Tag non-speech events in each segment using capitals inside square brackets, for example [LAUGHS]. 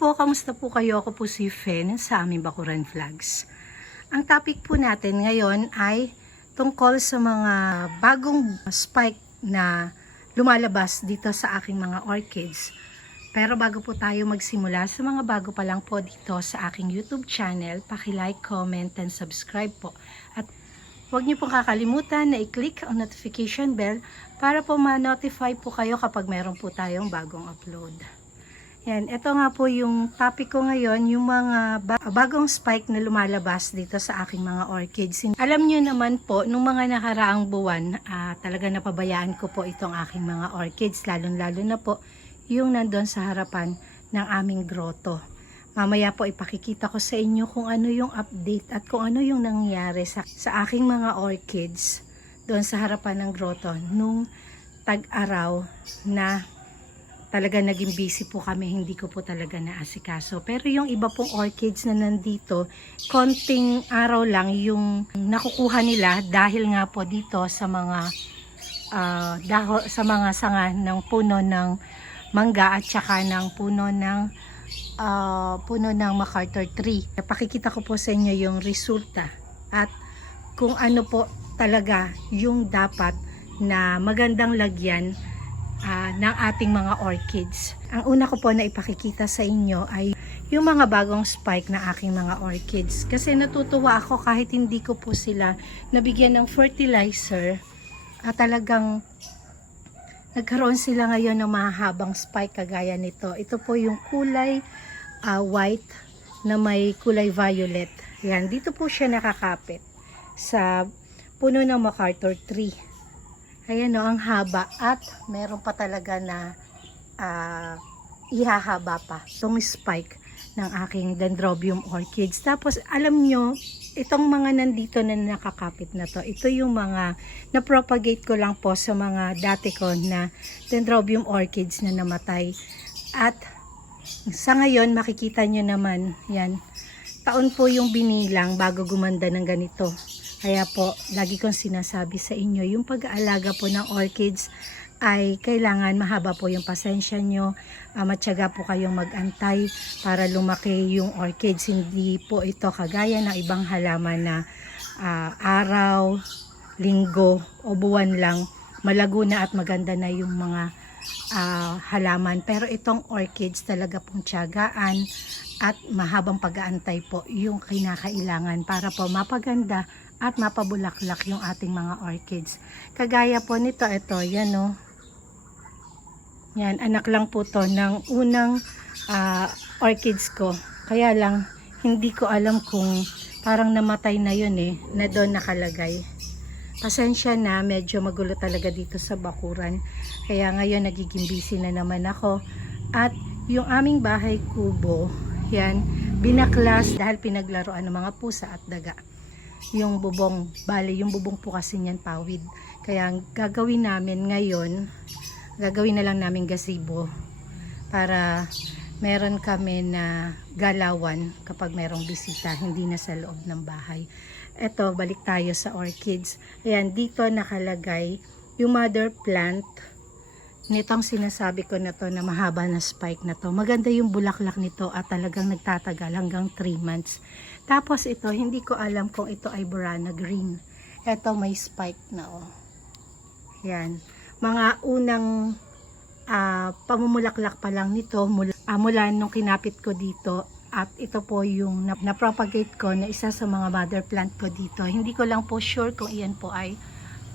po, kamusta po kayo? Ako po si Fen sa aming Bakuran Vlogs. Ang topic po natin ngayon ay tungkol sa mga bagong spike na lumalabas dito sa aking mga orchids. Pero bago po tayo magsimula sa mga bago pa lang po dito sa aking YouTube channel, paki-like, comment, and subscribe po. At huwag niyo pong kakalimutan na i-click ang notification bell para po ma-notify po kayo kapag meron po tayong bagong upload. Yan, ito nga po yung topic ko ngayon, yung mga ba- bagong spike na lumalabas dito sa aking mga orchids. Alam nyo naman po, nung mga nakaraang buwan, ah, talaga napabayaan ko po itong aking mga orchids, lalong-lalo na po yung nandun sa harapan ng aming grotto. Mamaya po ipakikita ko sa inyo kung ano yung update at kung ano yung nangyari sa, sa aking mga orchids doon sa harapan ng grotto nung tag-araw na talaga naging busy po kami, hindi ko po talaga naasikaso. Pero yung iba pong orchids na nandito, konting araw lang yung nakukuha nila dahil nga po dito sa mga ah, daho, sa mga sanga ng puno ng mangga at saka ng puno ng ah, puno ng MacArthur tree. Pakikita ko po sa inyo yung resulta at kung ano po talaga yung dapat na magandang lagyan ah, ng ating mga orchids. Ang una ko po na ipakikita sa inyo ay yung mga bagong spike na aking mga orchids. Kasi natutuwa ako kahit hindi ko po sila nabigyan ng fertilizer at talagang nagkaroon sila ngayon ng mahabang spike kagaya nito. Ito po yung kulay ah, white na may kulay violet. Yan, dito po siya nakakapit sa puno ng MacArthur tree. Ayan o, ang haba at meron pa talaga na ah, ihahaba pa itong spike ng aking dendrobium orchids. Tapos alam nyo, itong mga nandito na nakakapit na to, ito yung mga na-propagate ko lang po sa mga dati ko na dendrobium orchids na namatay. At sa ngayon, makikita nyo naman, yan, taon po yung binilang bago gumanda ng ganito. Kaya po, lagi kong sinasabi sa inyo, yung pag-aalaga po ng orchids ay kailangan mahaba po yung pasensya nyo. Uh, matyaga po kayong magantay para lumaki yung orchids. Hindi po ito kagaya ng ibang halaman na ah, araw, linggo o buwan lang. Malago na at maganda na yung mga ah, halaman. Pero itong orchids talaga pong tiyagaan at mahabang pag-aantay po yung kinakailangan para po mapaganda at mapabulaklak yung ating mga orchids. Kagaya po nito, ito, yan o. Yan, anak lang po to ng unang ah, orchids ko. Kaya lang, hindi ko alam kung parang namatay na yun eh, na doon nakalagay. Pasensya na, medyo magulo talaga dito sa bakuran. Kaya ngayon nagiging busy na naman ako. At yung aming bahay kubo, yan, binaklas dahil pinaglaruan ng mga pusa at daga. Yung bubong, bali, yung bubong po kasi niyan pawid. Kaya ang gagawin namin ngayon, gagawin na lang namin gazebo para meron kami na galawan kapag merong bisita, hindi na sa loob ng bahay. Eto, balik tayo sa orchids. Ayan, dito nakalagay yung mother plant nitong sinasabi ko na to na mahaba na spike na to. Maganda yung bulaklak nito at talagang nagtatagal hanggang 3 months. Tapos ito, hindi ko alam kung ito ay Burana Green. Ito may spike na oh. Yan. Mga unang ah, pamumulaklak pa lang nito mula, ah, mula nung kinapit ko dito at ito po yung na- na-propagate ko na isa sa mga mother plant ko dito. Hindi ko lang po sure kung iyan po ay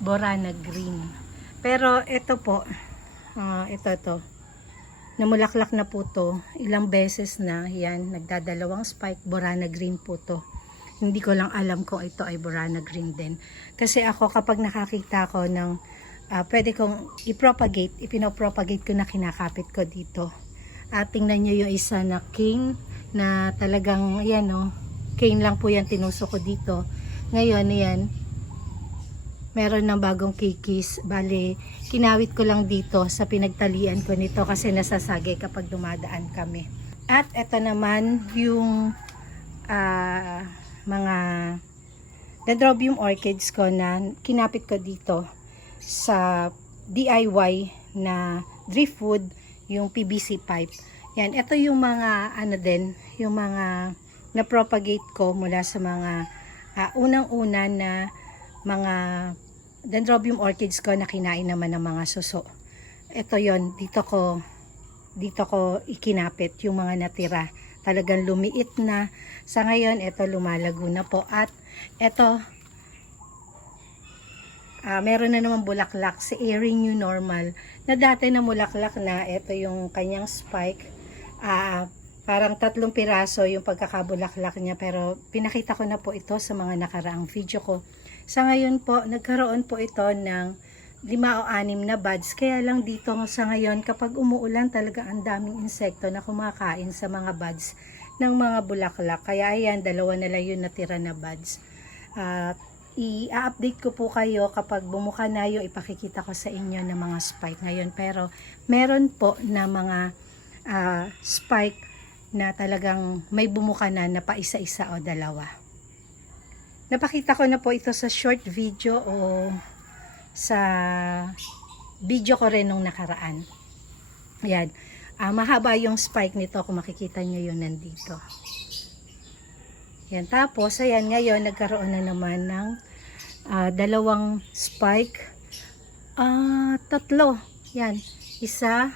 Borana Green. Pero ito po, ah, ito to. Namulaklak na po to. Ilang beses na. Yan, nagdadalawang spike. Borana Green po to. Hindi ko lang alam kung ito ay Borana Green din. Kasi ako kapag nakakita ko ng ah, pwede kong i-propagate, ipinopropagate ko na kinakapit ko dito. At tingnan nyo yung isa na king na talagang, yan o, cane lang po yan tinusok ko dito. Ngayon, yan, meron ng bagong kikis. Bale, kinawit ko lang dito sa pinagtalian ko nito kasi nasasagay kapag dumadaan kami. At ito naman yung ah, mga dendrobium orchids ko na kinapit ko dito sa DIY na driftwood yung PVC pipe. Yan, ito yung mga ano din, yung mga na-propagate ko mula sa mga ah, unang-una na mga dendrobium orchids ko na kinain naman ng mga suso. Ito yon dito ko dito ko ikinapit yung mga natira. Talagang lumiit na. Sa ngayon, ito lumalago na po. At ito, ah meron na naman bulaklak si Airing New Normal na dati na bulaklak na ito yung kanyang spike ah parang tatlong piraso yung pagkakabulaklak niya pero pinakita ko na po ito sa mga nakaraang video ko sa ngayon po nagkaroon po ito ng lima o anim na buds kaya lang dito sa ngayon kapag umuulan talaga ang daming insekto na kumakain sa mga buds ng mga bulaklak kaya ayan dalawa na lang yung natira na buds at i-update ko po kayo kapag bumuka na yung ipakikita ko sa inyo ng mga spike ngayon. Pero meron po na mga ah, spike na talagang may bumuka na na pa isa-isa o dalawa. Napakita ko na po ito sa short video o sa video ko rin nung nakaraan. Ayan. Ah, mahaba yung spike nito kung makikita nyo yun nandito. Yan. Tapos, ayan, ngayon, nagkaroon na naman ng ah, dalawang spike. Ah, tatlo. Yan. Isa,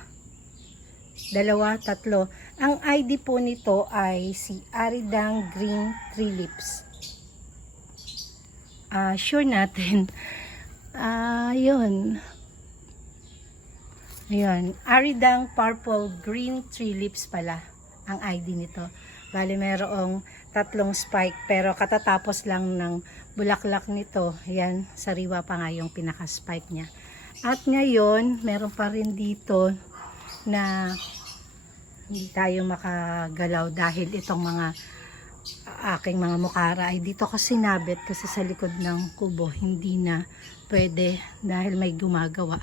dalawa, tatlo. Ang ID po nito ay si Aridang Green Tree Lips. Ah, sure natin. [LAUGHS] Ah, yun. Ayun. Aridang Purple Green Tree Lips pala ang ID nito. Bali, merong tatlong spike pero katatapos lang ng bulaklak nito. Yan, sariwa pa nga yung pinaka-spike niya. At ngayon, meron pa rin dito na hindi tayo makagalaw dahil itong mga aking mga mukara ay dito ko sinabit kasi sa likod ng kubo hindi na pwede dahil may gumagawa.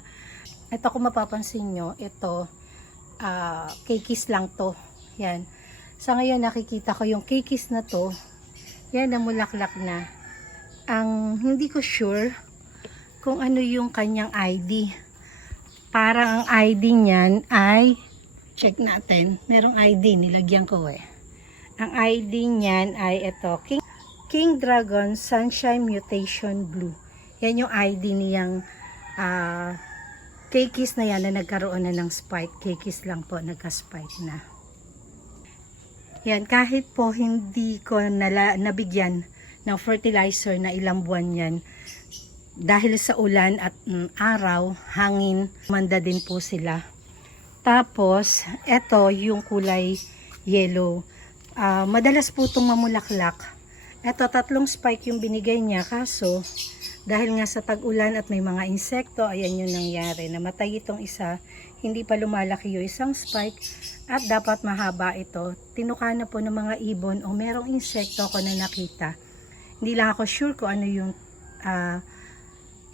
Ito kung mapapansin nyo, ito ah kikis lang to. Yan. Sa ngayon nakikita ko yung kikis na to. Yan na mulaklak na. Ang hindi ko sure kung ano yung kanyang ID. Parang ang ID niyan ay check natin. Merong ID nilagyan ko eh. Ang ID niyan ay ito, King, King Dragon Sunshine Mutation Blue. Yan yung ID niyang ah Kekis na yan na nagkaroon na ng spike. Kekis lang po, nagka-spike na. Yan, kahit po hindi ko nala, nabigyan ng fertilizer na ilang buwan yan, dahil sa ulan at mm, araw, hangin, manda din po sila. Tapos, eto yung kulay yellow. Ah, madalas po itong mamulaklak. Eto, tatlong spike yung binigay niya. Kaso, dahil nga sa tag-ulan at may mga insekto, ayan yung nangyari. Namatay itong isa. Hindi pa lumalaki yung isang spike. At dapat mahaba ito. Tinuka na po ng mga ibon o merong insekto ako na nakita. Hindi lang ako sure kung ano yung ah,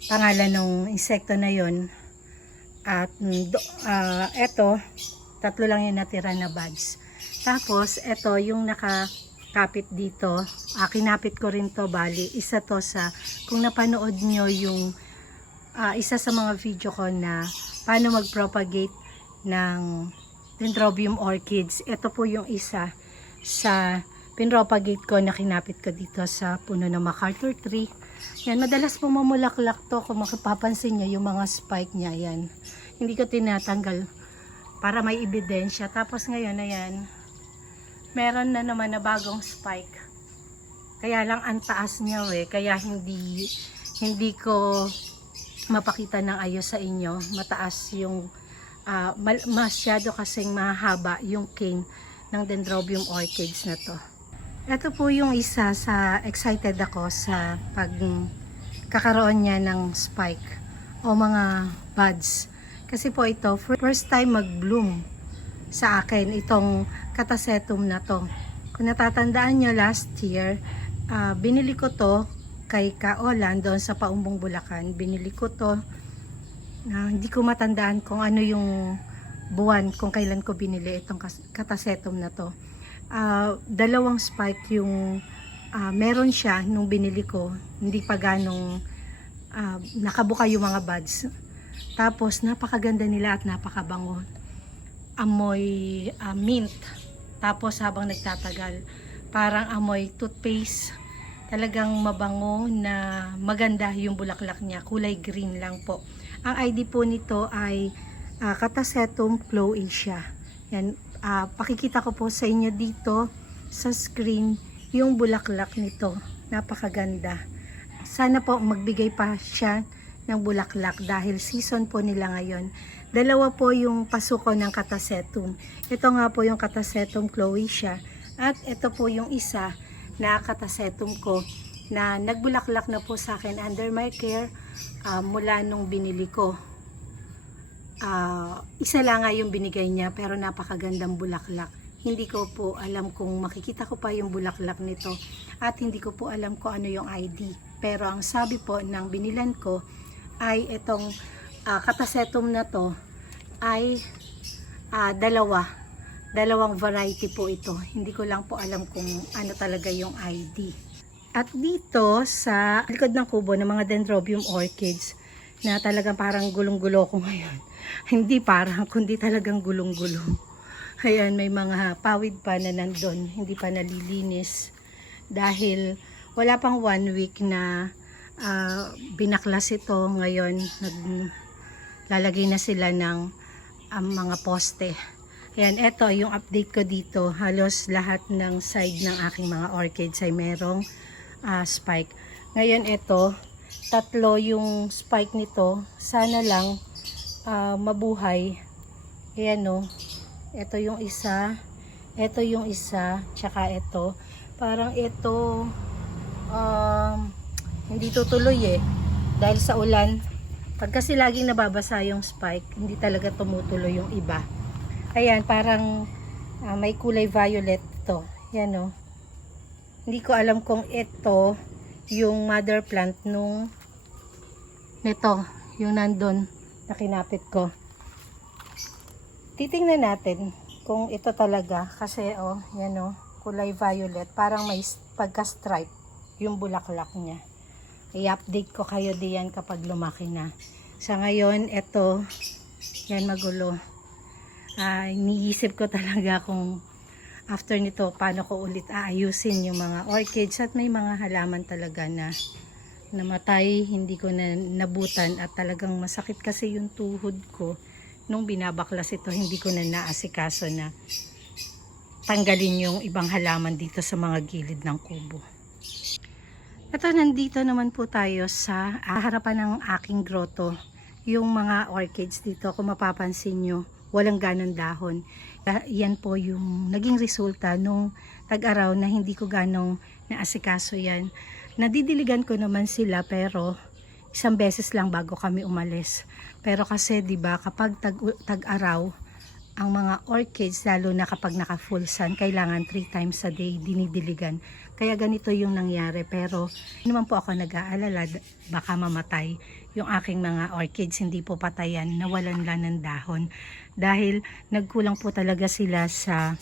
pangalan ng insekto na yon at ah, eto tatlo lang yung natira na buds tapos eto yung nakakapit dito. Ah, kinapit ko rin to bali. Isa to sa kung napanood nyo yung ah, isa sa mga video ko na paano mag-propagate ng dendrobium orchids. Ito po yung isa sa pinropagate ko na kinapit ko dito sa puno ng MacArthur tree. Yan, madalas po mamulaklak to kung makapapansin niya yung mga spike niya, yan. Hindi ko tinatanggal para may ebidensya. Tapos ngayon, ayan, meron na naman na bagong spike. Kaya lang ang taas niya eh, kaya hindi, hindi ko mapakita ng ayos sa inyo. Mataas yung, mal- masyado kasing mahaba yung cane ng dendrobium orchids na to. Ito po yung isa sa excited ako sa pag kakaroon niya ng spike o mga buds. Kasi po ito, first time mag-bloom sa akin itong katasetum na to. Kung natatandaan nyo last year, ah, binili ko to kay Kaolan doon sa Paumbong Bulacan. Binili ko to na hindi ko matandaan kung ano yung buwan kung kailan ko binili itong katasetum na to ah, dalawang spike yung ah, meron siya nung binili ko. Hindi pa ganong ah, nakabuka yung mga buds. Tapos napakaganda nila at napakabango. amoy ah, mint. Tapos habang nagtatagal, parang amoy toothpaste. Talagang mabango na maganda yung bulaklak niya. Kulay green lang po. Ang ID po nito ay uh, Catasetum cloacia. Yan, ah, pakikita ko po sa inyo dito sa screen yung bulaklak nito. Napakaganda. Sana po magbigay pa siya ng bulaklak dahil season po nila ngayon. Dalawa po yung pasuko ng Catasetum. Ito nga po yung Catasetum cloacia at ito po yung isa na Catasetum ko na nagbulaklak na po sa akin under my care ah, mula nung binili ko. Ah, isa lang nga yung binigay niya pero napakagandang bulaklak. Hindi ko po alam kung makikita ko pa yung bulaklak nito at hindi ko po alam kung ano yung ID. Pero ang sabi po ng binilan ko ay itong ah, katasetum na to ay ah, dalawa. Dalawang variety po ito. Hindi ko lang po alam kung ano talaga yung ID. At dito sa likod ng kubo ng mga dendrobium orchids na talagang parang gulong-gulo ko [LAUGHS] ngayon. Hindi parang, kundi talagang gulong-gulo. Ayan, may mga pawid pa na nandun, hindi pa nalilinis. Dahil wala pang one week na ah, binaklas ito ngayon. Naglalagay na sila ng ang mga poste. Ayan, eto yung update ko dito. Halos lahat ng side ng aking mga orchids ay merong ah, spike. Ngayon ito, tatlo yung spike nito. Sana lang ah, mabuhay. Ayan no. Ito yung isa. Ito yung isa. Tsaka ito. Parang ito um, hindi tutuloy eh. Dahil sa ulan. Pag kasi laging nababasa yung spike, hindi talaga tumutuloy yung iba. Ayan, parang ah, may kulay violet ito. Yan o. Hindi ko alam kung ito yung mother plant nung nito, yung nandun na kinapit ko. Titingnan natin kung ito talaga kasi oh, yan oh, kulay violet, parang may pagka-stripe yung bulaklak niya. I-update ko kayo diyan kapag lumaki na. Sa ngayon, ito, yan magulo. Ah, iniisip ko [LAUGHS] talaga kung after nito, paano ko ulit aayusin yung mga orchids at may mga halaman talaga na namatay, hindi ko na nabutan at talagang masakit kasi yung tuhod ko nung binabaklas ito, hindi ko na naasikaso na tanggalin yung ibang halaman dito sa mga gilid ng kubo. Ito, nandito naman po tayo sa harapan ng aking grotto. Yung mga orchids dito, kung mapapansin nyo, walang ganon dahon. Ah, Yan po yung naging resulta nung tag-araw na hindi ko ganong naasikaso yan. Nadidiligan ko naman sila pero isang beses lang bago kami umalis. Pero kasi 'di ba kapag tag tag-araw ang mga orchids lalo na kapag naka full sun kailangan 3 times a day dinidiligan. Kaya ganito yung nangyari pero hindi naman po ako nag-aalala baka mamatay yung aking mga orchids hindi po patayan nawalan lang ng dahon dahil nagkulang po talaga sila sa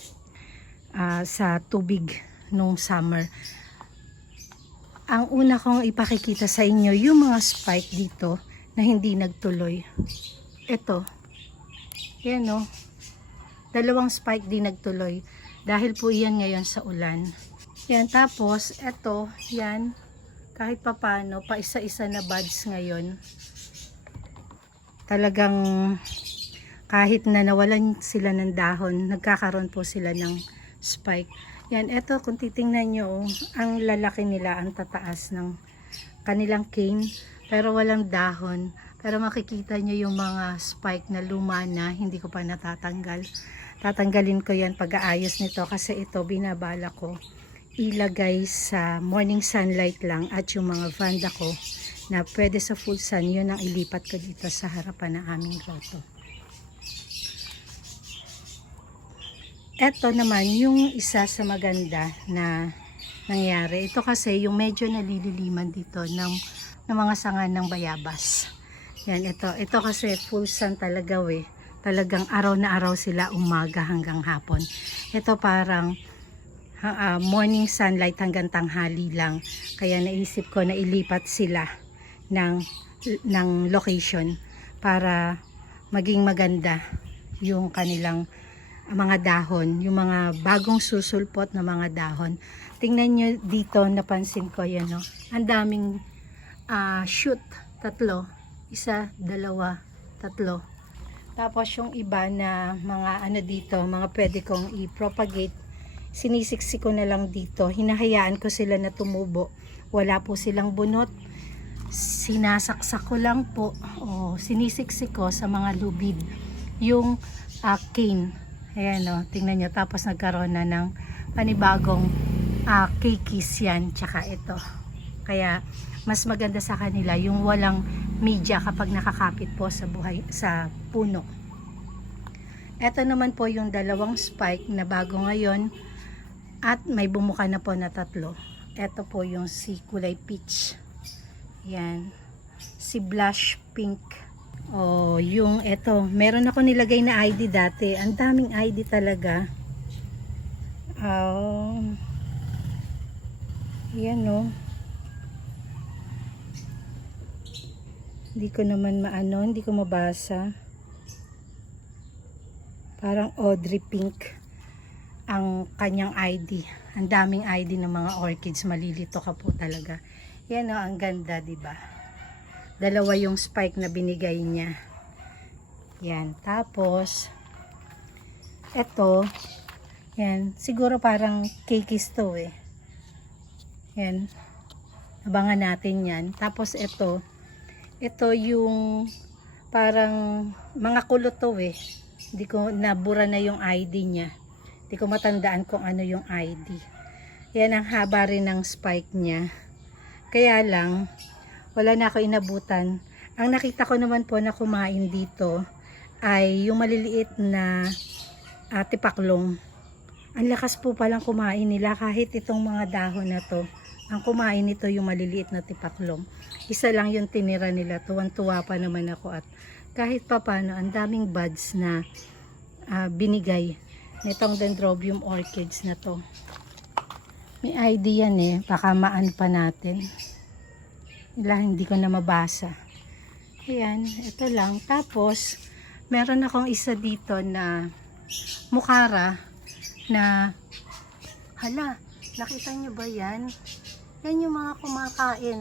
ah, sa tubig nung summer. Ang una kong ipakikita sa inyo yung mga spike dito na hindi nagtuloy. Ito. Yan o. Dalawang spike din nagtuloy. Dahil po yan ngayon sa ulan. Yan. Tapos, ito. Yan. Kahit papano, pa isa-isa na buds ngayon. Talagang kahit na nawalan sila ng dahon, nagkakaroon po sila ng spike. Yan, eto kung titingnan nyo, ang lalaki nila, ang tataas ng kanilang cane, pero walang dahon. Pero makikita nyo yung mga spike na luma na, hindi ko pa natatanggal. Tatanggalin ko yan pag-aayos nito kasi ito binabala ko ilagay sa morning sunlight lang at yung mga vanda ko na pwede sa full sun, yun ang ilipat ko dito sa harapan ng aming grotto. Ito naman yung isa sa maganda na nangyari. Ito kasi yung medyo nalililiman dito ng, ng mga sanga ng bayabas. Yan, ito. Ito kasi full sun talaga we. Talagang araw na araw sila umaga hanggang hapon. Ito parang ah, morning sunlight hanggang tanghali lang. Kaya naisip ko na ilipat sila ng, ng location para maging maganda yung kanilang mga dahon, yung mga bagong susulpot na mga dahon. Tingnan nyo dito, napansin ko yan, no? Ang daming ah, shoot, tatlo. Isa, dalawa, tatlo. Tapos yung iba na mga ano dito, mga pwede kong i-propagate, sinisiksi ko na lang dito. Hinahayaan ko sila na tumubo. Wala po silang bunot. Sinasaksak ko lang po o sinisiksi ko sa mga lubid yung ah, cane. Ayan o, tingnan nyo. Tapos nagkaroon na ng panibagong uh, kikis yan, tsaka ito. Kaya mas maganda sa kanila yung walang media kapag nakakapit po sa buhay sa puno. Ito naman po yung dalawang spike na bago ngayon at may bumuka na po na tatlo. Ito po yung si kulay peach. Yan. Si blush pink. Oh, yung ito, meron ako nilagay na ID dati. Ang daming ID talaga. Oh. Yan no. Hindi ko naman maano, hindi ko mabasa. Parang Audrey Pink ang kanyang ID. Ang daming ID ng mga orchids, malilito ka po talaga. Yan o, ang ganda, ba? Dalawa yung spike na binigay niya. Yan, tapos eto, yan, siguro parang cakes to eh. Yan. Abangan natin yan. Tapos ito, ito yung parang mga kulot to eh. Hindi ko nabura na yung ID niya. Hindi ko matandaan kung ano yung ID. Yan ang haba rin ng spike niya. Kaya lang, wala na ako inabutan. Ang nakita ko naman po na kumain dito ay yung maliliit na uh, tipaklong. Ang lakas po palang kumain nila kahit itong mga dahon na to. Ang kumain nito yung maliliit na tipaklong. Isa lang yung tinira nila. Tuwan-tuwa pa naman ako at kahit pa paano, ang daming buds na ah, binigay nitong dendrobium orchids na to. May ID yan eh. Baka maan pa natin. Ila, hindi ko na mabasa. Ayan, ito lang. Tapos, meron akong isa dito na mukara na hala, nakita nyo ba yan? Yan yung mga kumakain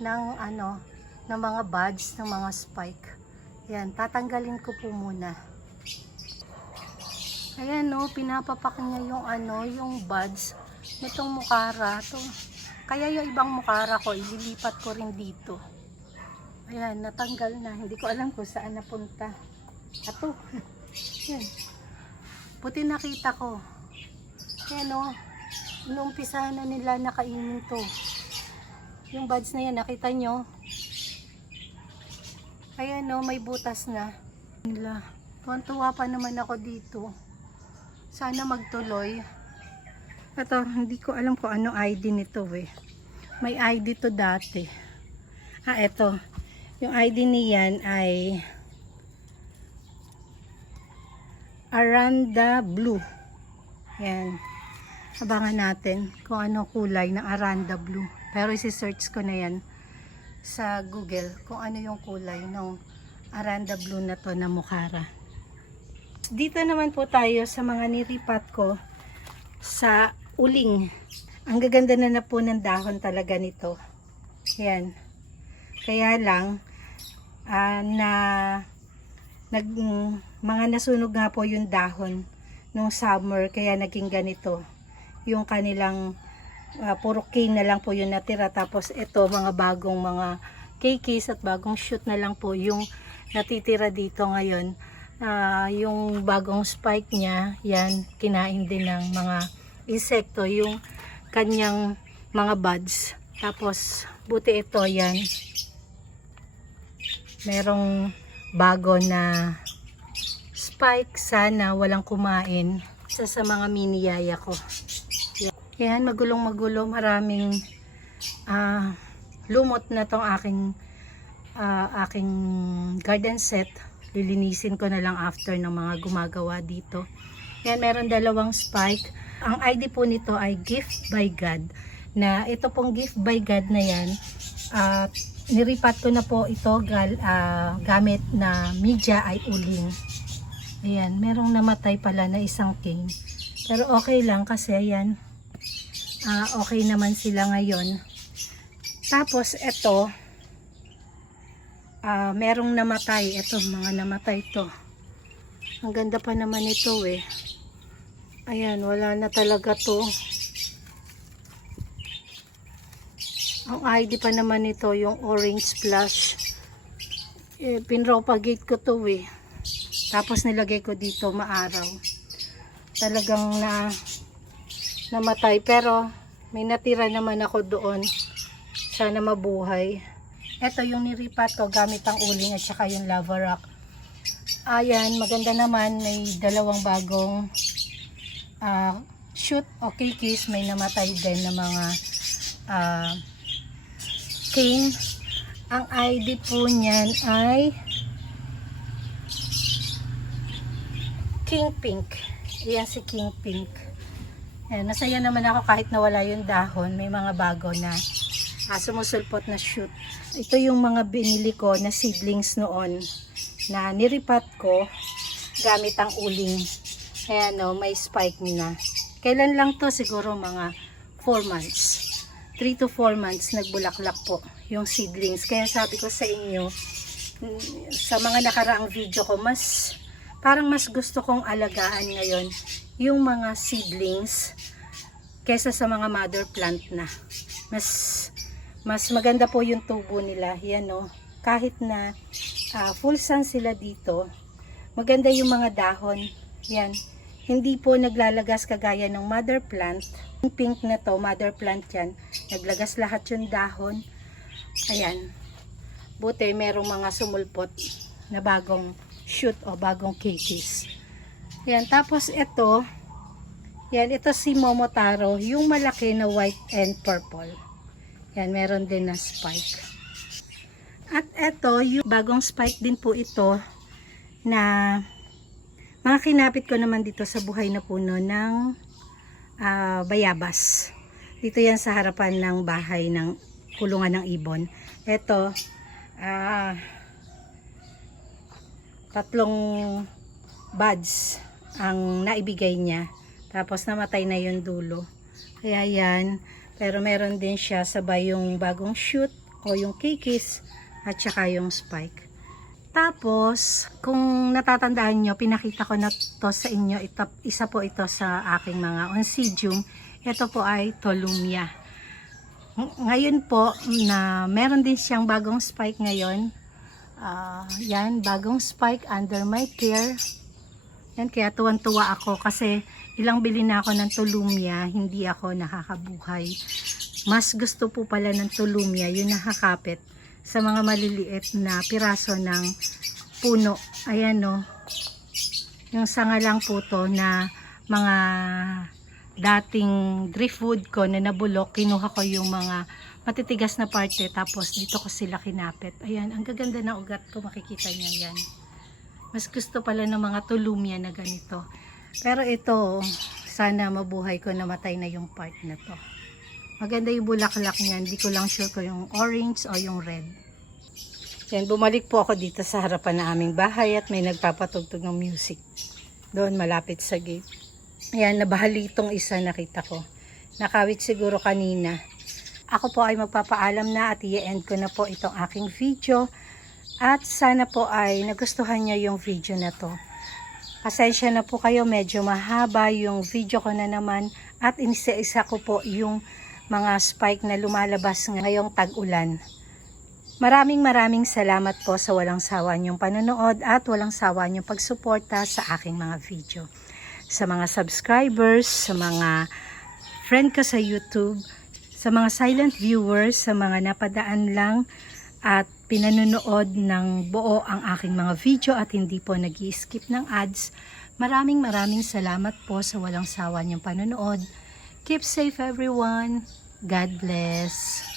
ng ano, ng mga buds, ng mga spike. Yan, tatanggalin ko po muna. Ayan no, pinapapak niya yung ano, yung buds nitong mukara. To. Kaya yung ibang mukara ko, ililipat ko rin dito. Ayan, natanggal na. Hindi ko alam kung saan napunta. Ato. [LAUGHS] Yan. Puti nakita ko. Ayan o. Inuumpisa na nila nakainin to. Yung buds na yan, nakita nyo? Ayan o, may butas na. Nila. Tuwan-tuwa pa naman ako dito. Sana magtuloy. Ito, hindi ko alam kung ano ID nito eh. May ID to dati. Ah, ito. Yung ID niyan ay Aranda Blue. Yan. Abangan natin kung ano kulay ng Aranda Blue. Pero isi-search ko na yan sa Google kung ano yung kulay ng Aranda Blue na to na Mukara. Dito naman po tayo sa mga niripat ko sa uling. Ang gaganda na na po ng dahon talaga nito. Yan. Kaya lang, ah, na nag, mm, mga nasunog nga po yung dahon nung summer kaya naging ganito yung kanilang ah, puro cane na lang po yung natira. Tapos ito mga bagong mga kikis at bagong shoot na lang po yung natitira dito ngayon. Ah, yung bagong spike niya yan kinain din ng mga insekto yung kanyang mga buds. Tapos buti ito yan. Merong bago na spike. Sana walang kumain. Isa sa mga mini yaya ko yan magulong magulo maraming ah, lumot na tong aking ah, aking garden set. Lilinisin ko na lang after ng mga gumagawa dito. Yan meron dalawang spike. Ang ID po nito ay gift by God. Na ito pong gift by God na yan at niripat ko na po ito gal, ah, gamit na media ay uling. Ayan, merong namatay pala na isang king. Pero okay lang kasi ayan, ah, okay naman sila ngayon. Tapos ito, ah, merong namatay. Ito, mga namatay to. Ang ganda pa naman ito eh. Ayan, wala na talaga to. Ang ID pa naman nito, yung orange splash. Eh, pinropagate ko to eh. Tapos nilagay ko dito maaraw. Talagang na namatay. Pero may natira naman ako doon. Sana mabuhay. Ito yung niripat ko gamit ang uling at saka yung lava rock. Ayan, maganda naman. May dalawang bagong ah, shoot o kikis. May namatay din na mga ah, king. Ang ID po niyan ay King Pink. Ayan si King Pink. Ayan, nasaya naman ako kahit nawala yung dahon. May mga bago na ah, sumusulpot na shoot. Ito yung mga binili ko na seedlings noon na niripat ko gamit ang uling. Ayan o, may spike na. Kailan lang to? Siguro mga 4 months. 3 to 4 months nagbulaklak po yung seedlings. Kaya sabi ko sa inyo, mm, sa mga nakaraang video ko, mas parang mas gusto kong alagaan ngayon yung mga seedlings kesa sa mga mother plant na. Mas mas maganda po yung tubo nila. Yan no. Kahit na ah, full sun sila dito, maganda yung mga dahon. Yan. Hindi po naglalagas kagaya ng mother plant. Yung pink na to, mother plant yan. Naglagas lahat yung dahon. Ayan. Buti merong mga sumulpot na bagong shoot o bagong kikis. Yan. Tapos ito, yan, ito si Momotaro, yung malaki na white and purple. Yan, meron din na spike. At ito, yung bagong spike din po ito na mga kinapit ko naman dito sa buhay na puno ng ah, bayabas. Dito yan sa harapan ng bahay ng kulungan ng ibon. Ito, ah, tatlong buds ang naibigay niya. Tapos namatay na yung dulo. Kaya yan. Pero meron din siya sabay yung bagong shoot o yung kikis at saka yung spike. Tapos, kung natatandaan nyo, pinakita ko na to sa inyo. Ito, isa po ito sa aking mga oncidium. Ito po ay tolumia. Ng- Ngayon po, na meron din siyang bagong spike ngayon. Ah, yan, bagong spike under my care. Yan, kaya tuwan-tuwa ako kasi ilang bili na ako ng tulumya, hindi ako nakakabuhay. Mas gusto po pala ng tulumya, yung nakakapit sa mga maliliit na piraso ng puno. Ayan no. Yung sanga lang po to na mga dating driftwood ko na nabulok, kinuha ko yung mga matitigas na parte tapos dito ko sila kinapit. Ayan, ang gaganda ng ugat ko, makikita niya yan. Mas gusto pala ng mga tulumya na ganito. Pero ito, sana mabuhay ko namatay na yung part na to. Maganda yung bulaklak niya. Hindi ko lang sure kung yung orange o yung red. Yan, bumalik po ako dito sa harapan ng aming bahay at may nagpapatugtog ng music. Doon, malapit sa gate. Ayan, nabahali itong isa nakita ko. Nakawit siguro kanina. Ako po ay magpapaalam na at i-end ko na po itong aking video. At sana po ay nagustuhan nyo yung video na to. Pasensya na po kayo, medyo mahaba yung video ko na naman. At inisa-isa ko po yung mga spike na lumalabas ngayong tag-ulan. Maraming maraming salamat po sa walang sawa niyong panonood at walang sawa niyong pagsuporta sa aking mga video. Sa mga subscribers, sa mga friend ko sa YouTube, sa mga silent viewers, sa mga napadaan lang at pinanonood ng buo ang aking mga video at hindi po nag skip ng ads. Maraming maraming salamat po sa walang sawa niyong panonood. Keep safe everyone. God bless.